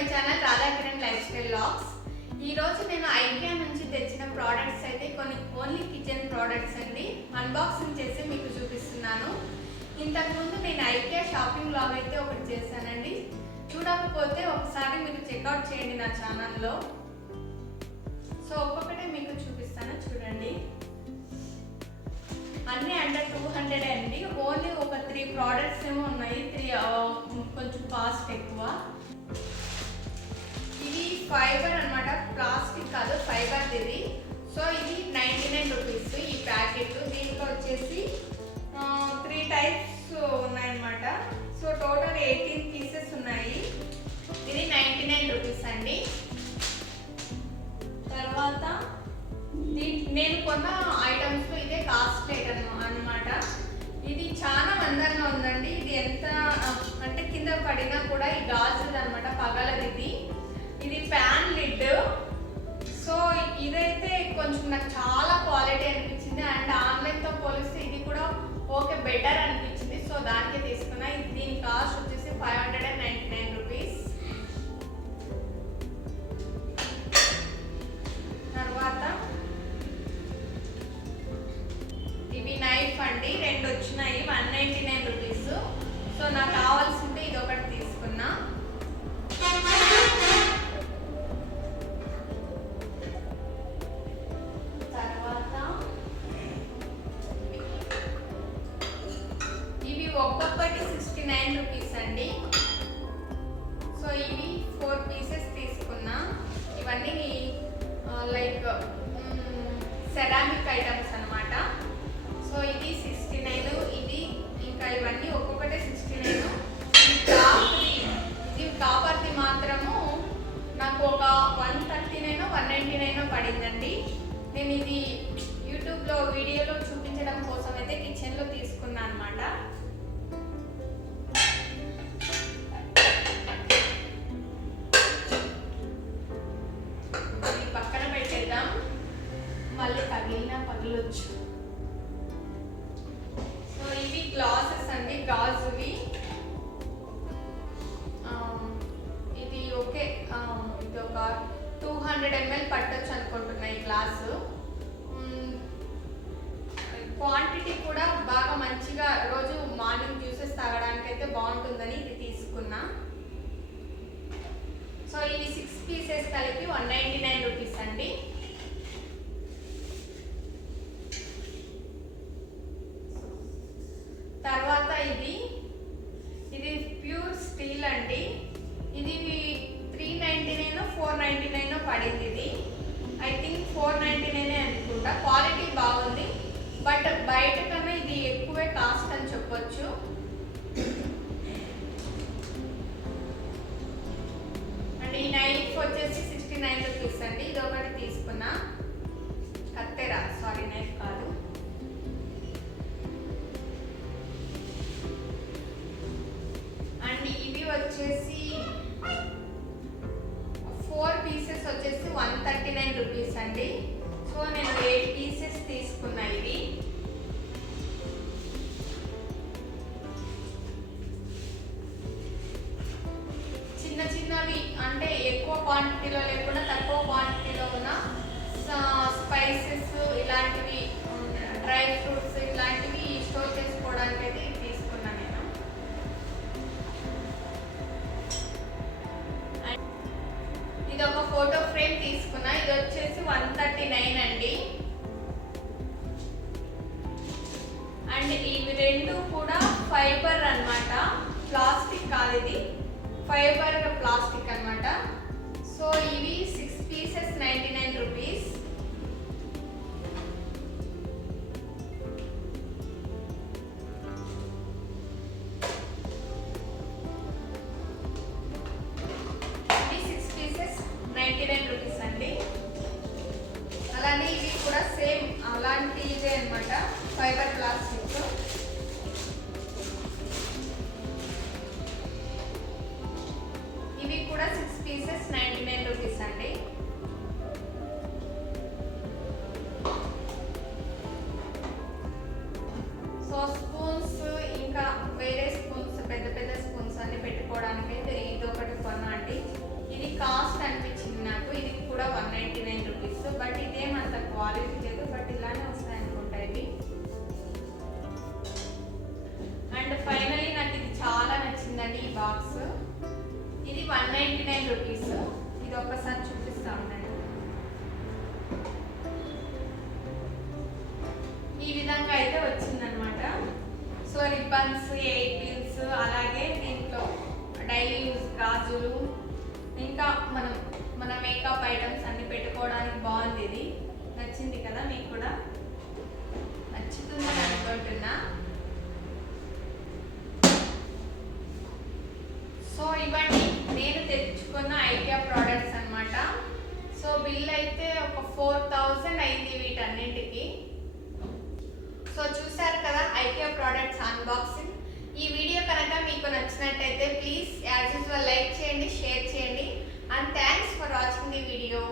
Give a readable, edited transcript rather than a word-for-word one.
My channel Radhakiran lifestyle vlogs. ఈ రోజు నేను ఐకియా నుంచి తెచ్చిన ప్రోడక్ట్స్ అయితే కొన్ని ఓన్లీ కిచెన్ ప్రోడక్ట్స్ అండి అన్బాక్సింగ్ చేసి మీకు చూపిస్తున్నాను. ఇంతకుముందు నేను ఐకియా షాపింగ్ వ్లాగ్ అయితే ఒకటి చేశానండి. చూడకపోతే ఒకసారి మీరు చెక్అవుట్ చేయండి నా ఛానల్లో. సో ఒక్కొక్కటే మీకు చూపిస్తాను, చూడండి. అన్నీ అండర్ 200 అండి. ఓన్లీ ఒక 3 ప్రోడక్ట్స్ ఏమో ఉన్నాయి. 3 కొంచెం కాస్ట్ ఎక్కువ. ఇది ఫైబర్ అన్నమాట, ప్లాస్టిక్ కాదు, ఫైబర్ ఇది. సో ఇది 99 రూపీస్ ఈ ప్యాకెట్. దీంట్లో వచ్చేసి 3 టైప్స్ ఉన్నాయన్నమాట. సో టోటల్ 18 పీసెస్ ఉన్నాయి. ఇది 99 రూపీస్ అండి. తర్వాత నేను కొన్న ఐటమ్స్లో ఇదే కాస్ట్ ఐటమ్ అన్నమాట. ఇది చాలా మందంగా ఉందండి. ఇది ఎంత అంటే కింద పడినా కూడా ఈ గాజుది అనమాట, పగలది. ఇది ప్యాన్ లిడ్. సో ఇదైతే కొంచెం నాకు చాలా క్వాలిటీ అనిపించింది. అండ్ ఆన్లైన్తో పోలిస్తే ఇది కూడా ఓకే, బెటర్ అనిపించింది. సో దానికే తీసుకున్నా. దీని కాస్ట్ వచ్చేసి 599 రూపీస్. తర్వాత ఇవి నైఫ్ అండి, 2 వచ్చినాయి, 199 రూపీస్. సో నాకు కావాల్సింటే ఇది ఒకటి తీసుకున్నా. తర్వాత ఇవి ఒక్కొక్కటి 69 రూపీస్ అండి. సో ఇవి 4 పీసెస్ తీసుకున్నా. ఇవన్నీ లైక్ సెరామిక్ ఐటమ్స్ అన్నమాట. సో ఇది 69, ఇది ఇంకా ఇవన్నీ ఒక్కొక్కటే 69. ఇది కాపర్ది మాత్రము నాకు ఒక 139 199 పడిందండి. నేను ఇది యూట్యూబ్లో వీడియోలో చూపించడం కోసం అయితే కిచెన్లో తీసుకున్నా అనమాట. ఇది పక్కన పెట్టేద్దాం, మళ్ళీ పగిలొచ్చు. సో ఇవి గ్లాసెస్ అండి, గాజువి. ఇది ఓకే, ఇది ఒక 200 ml పట్టొచ్చు అనుకుంటున్నా ఈ గ్లాసు. క్వాంటిటీ కూడా బాగా మంచిగా రోజు మార్నింగ్ జ్యూసెస్ తాగడానికి అయితే బాగుంటుందని ఇది తీసుకున్నా. సో ఇవి 6 పీసెస్ కలిపి 199 రూపీస్ అండి. తర్వాత ఇది ప్యూర్ స్టీల్ అండి. ఇది 399 499 పడింది. ఇది ఐ థింక్ 499 అనుకుంటా. క్వాలిటీ బాగుంది, బట్ బయట కన్నా ఇది ఎక్కువే కాస్ట్ అని చెప్పొచ్చు. అండ్ ఈ నైఫ్ వచ్చేసి 69 రూపీస్ అండి. ఇది ఒకటి తీసుకున్నా. కత్తెర, సారీ నైఫ్ కాదు. అండ్ ఇవి వచ్చేసి 4 పీసెస్ వచ్చేసి 139 రూపీస్ అండి. సో నేను 8 పీసెస్ తీసుకున్నా. ఇవి చిన్న చిన్నవి, అంటే ఎక్కువ క్వాంటిటీలో లేకుండా తక్కువ క్వాంటిటీలో ఉన్న స్పైసెస్, ఇలాంటివి డ్రై ఫ్రూట్స్ ఇలాంటివి స్టోర్ చేసుకోవడానికి అయితే ఇది తీసుకున్నాను నేను. ఇది ఒక ఫోటో ఫ్రేమ్ తీసుకున్నా. ఇది వచ్చేసి 139 అండి. అండ్ ఇవి 2 కూడా ఫైబర్ అన్నమాట, ప్లాస్టిక్ కాదు. ఇది ఫైబర్ ప్లాస్టిక్ అన్నమాట. సో ఇవి 6 పీసెస్ 99 రూపీస్. అలానే ఇవి కూడా సేమ్ అలాంటివే అన్నమాట, ఫైబర్ ప్లాస్టిక్. ఇవి కూడా 6 పీసెస్ 99 రూపీస్ అండి. సో స్పూన్స్, ఇంకా వేరే స్పూన్స్, పెద్ద పెద్ద స్పూన్స్ అన్ని పెట్టుకోవడానికి అయితే ఇది ఒకటి కొన్నా అండి. వచ్చిందండి ఈ బాక్స్. ఇది 199 రూపీస్. ఇది ఒక్కసారి చూపిస్తా ఉండండి. ఈ విధంగా అయితే వచ్చిందనమాట. సో రిబ్బన్స్, 8 పిన్స్, అలాగే దీంట్లో డైలీ యూజ్ గాజులు, ఇంకా మన మేకప్ ఐటమ్స్ అన్ని పెట్టుకోవడానికి బాగుంది. ఇది నచ్చింది కదా, మీకు కూడా నచ్చుతుందని అనుకుంటున్నా. సో ఇవన్నీ నేను తెచ్చుకున్న ఐకియా ప్రోడక్ట్స్ అన్నమాట. సో బిల్ అయితే ఒక 4000 అయింది వీటన్నింటికి. సో చూసారు కదా ఐకియా ప్రోడక్ట్స్ అన్బాక్సింగ్. ఈ వీడియో కనుక మీకు నచ్చినట్టయితే ప్లీజ్ యాజ్ యూజువల్ లైక్ చేయండి, షేర్ చేయండి. And thanks for watching the video.